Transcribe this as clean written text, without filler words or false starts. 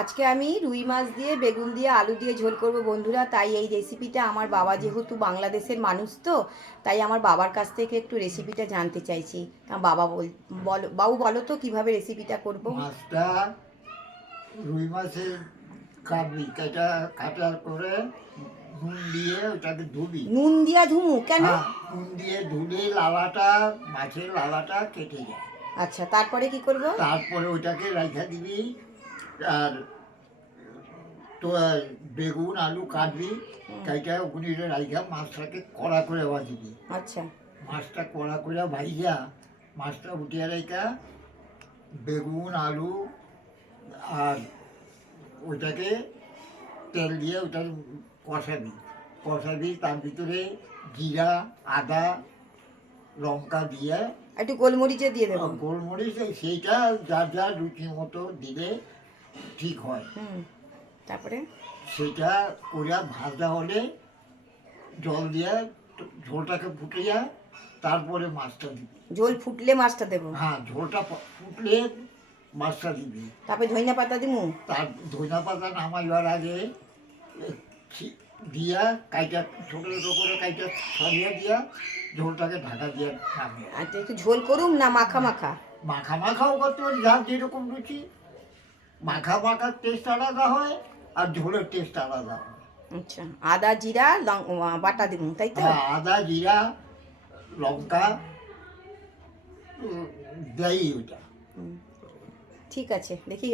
আজকে আমি রুই মাছ দিয়ে বেগুন দিয়ে আলু দিয়ে ঝোল করব বন্ধুরা। তাই এই রেসিপিটা আমার বাবা যেহেতু বাংলাদেশের মানুষ, তো তাই আমার বাবার কাছ থেকে একটু রেসিপিটা জানতে চাইছি। তা বাবা বলো, বাবু বলো তো কিভাবে রেসিপিটা করব। মাছটা রুই মাছের কাটবি, কাটার করে নুন দিয়ে ওটাকে ধুবি। নুন দিয়া ধুমু কেন? হ্যাঁ, নুন দিয়ে ধুলে মাছের লালাটা কেটে যায়। আচ্ছা, তারপরে কি করব? তারপরে ওইটাকে রাইখা দিবি। আর তো বেগুন আলু কাটবি, কাইটা ওখানে রাইখা মাছটাকে কড়া করে ভাজবি। আচ্ছা। মাছটা কড়া করে ভাইজা মাছটা উঠিয়ে রেখা বেগুন আলু আর ওইটাকে তেল দিয়ে ওটা কষাবি তার ভিতরে জিরা আদা লঙ্কা দিয়ে একটু গোলমরিচে দিয়ে দেবো। গোলমরিচ সেইটা যার যার রুচি মতো দিলে ঠিক হয়। তারপরে সেটা করিয়া ভাজা হলে জল দিয়ে ঝোলটাকে ফুটিয়ে তারপরে মাছটা দিবি। ঝোল ফুটলে মাছটা দেবো। হ্যাঁ, ঝোলটা ফুটলে মাছটা দিবি। তারপরে ধনিয়া পাতা দিমু। তার ধনিয়া পাতা নামাইবার আগে দিয়া কাইটা ছোটো ছোটো করে কাইটা সরিয়ে দিয়া ঝোলটাকে ঢাকা দিয়ে নামিয়ে। আচ্ছা, একটু ঝোল করুম না মাখা মাখা? মাখা মাখাও করতে পারি, যার যেরকম রুচি। মাখা মাখার টেস্ট আলাদা হয় আর ঝোলের টেস্ট আলাদা হয়। আচ্ছা, আদা জিরা বাটা দিমু, তাই তো? হ্যাঁ, আদা জিরা লঙ্কা দেয় ওইটা। ঠিক আছে, দেখি